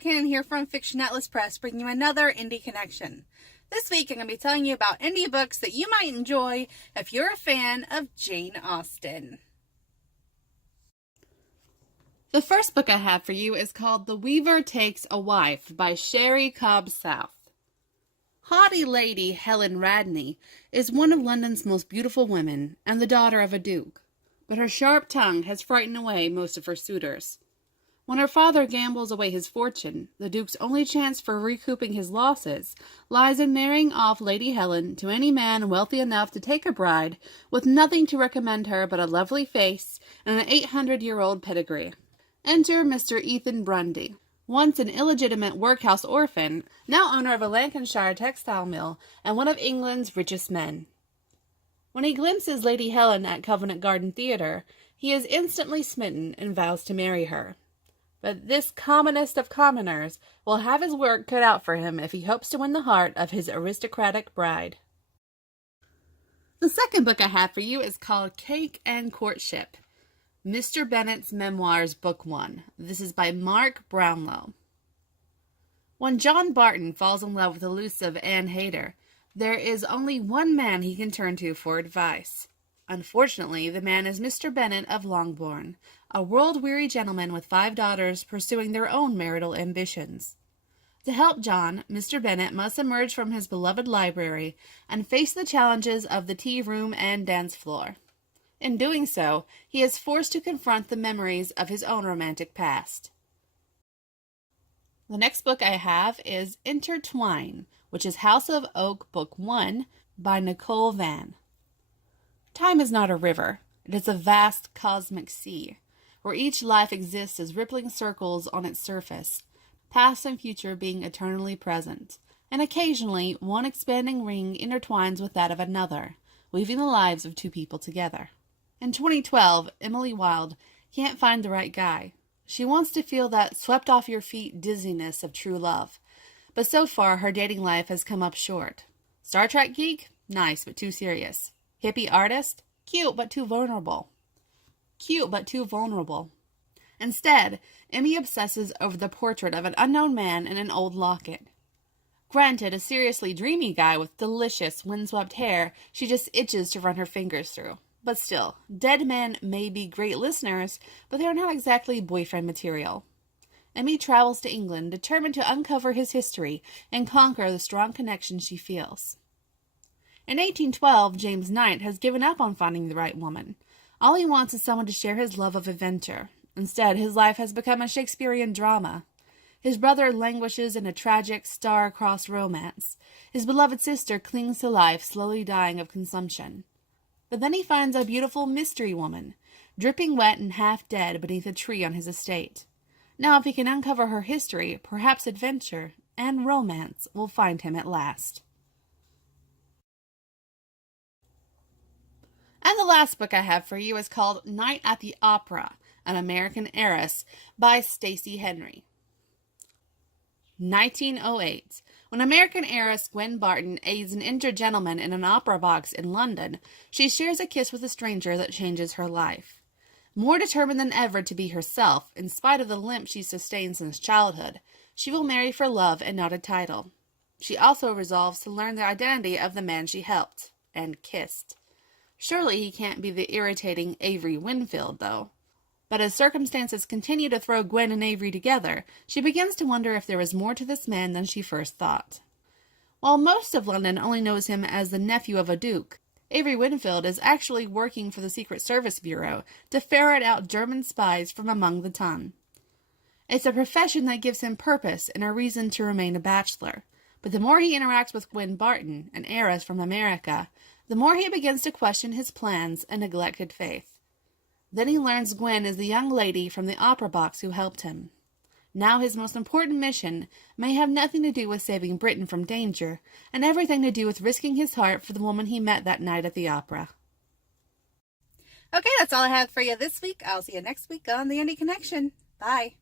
Cannon here from Fiction Atlas Press, bringing you another Indie Connection. This week I'm going to be telling you about indie books that you might enjoy if you're a fan of Jane Austen. The first book I have for you is called The Weaver Takes a Wife by Sheri Cobb South. Haughty Lady Helen Radney is one of London's most beautiful women and the daughter of a duke, but her sharp tongue has frightened away most of her suitors. When her father gambles away his fortune, the Duke's only chance for recouping his losses lies in marrying off Lady Helen to any man wealthy enough to take a bride with nothing to recommend her but a lovely face and an 800-year-old pedigree. Enter Mr. Ethan Grundy, once an illegitimate workhouse orphan, now owner of a Lancashire textile mill and one of England's richest men. When he glimpses Lady Helen at Covent Garden Theatre, he is instantly smitten and vows to marry her. But this commonest of commoners will have his work cut out for him if he hopes to win the heart of his aristocratic bride. The second book I have for you is called Cake and Courtship, Mr. Bennet's Memoirs, Book 1. This is by Mark Brownlow. When John Barton falls in love with the elusive Anne Hayter, there is only one man he can turn to for advice. Unfortunately, the man is Mr. Bennet of Longbourn, a world-weary gentleman with 5 daughters pursuing their own marital ambitions. To help John, Mr. Bennet must emerge from his beloved library and face the challenges of the tea-room and dance floor. In doing so, he is forced to confront the memories of his own romantic past. The next book I have is Intertwine, which is House of Oak, Book 1, by Nichole Van. Time is not a river. It is a vast cosmic sea, where each life exists as rippling circles on its surface, past and future being eternally present, and occasionally one expanding ring intertwines with that of another, weaving the lives of 2 people together. In 2012, Emily Wilde can't find the right guy. She wants to feel that swept-off-your-feet dizziness of true love, but so far her dating life has come up short. Star Trek geek? Nice, but too serious. Hippie artist? Cute, but too vulnerable. Instead, Emmy obsesses over the portrait of an unknown man in an old locket. Granted, a seriously dreamy guy with delicious, windswept hair she just itches to run her fingers through. But still, dead men may be great listeners, but they are not exactly boyfriend material. Emmy travels to England, determined to uncover his history and conquer the strong connection she feels. In 1812, James Knight has given up on finding the right woman. All he wants is someone to share his love of adventure. Instead, his life has become a Shakespearean drama. His brother languishes in a tragic, star-crossed romance. His beloved sister clings to life, slowly dying of consumption. But then he finds a beautiful mystery woman, dripping wet and half dead beneath a tree on his estate. Now, if he can uncover her history, perhaps adventure and romance will find him at last. And the last book I have for you is called Night at the Opera, An American Heiress by Stacey Henrie. 1908. When American heiress Gwen Barton aids an injured gentleman in an opera box in London, she shares a kiss with a stranger that changes her life. More determined than ever to be herself, in spite of the limp she sustained since childhood, she will marry for love and not a title. She also resolves to learn the identity of the man she helped and kissed. Surely he can't be the irritating Avery Winfield, though. But as circumstances continue to throw Gwen and Avery together, she begins to wonder if there is more to this man than she first thought. While most of London only knows him as the nephew of a duke, Avery Winfield is actually working for the Secret Service Bureau to ferret out German spies from among the ton. It's a profession that gives him purpose and a reason to remain a bachelor. But the more he interacts with Gwen Barton, an heiress from America, the more he begins to question his plans and neglected faith. Then he learns Gwen is the young lady from the opera box who helped him. Now his most important mission may have nothing to do with saving Britain from danger, and everything to do with risking his heart for the woman he met that night at the opera. Okay, that's all I have for you this week. I'll see you next week on The Indie Connection. Bye.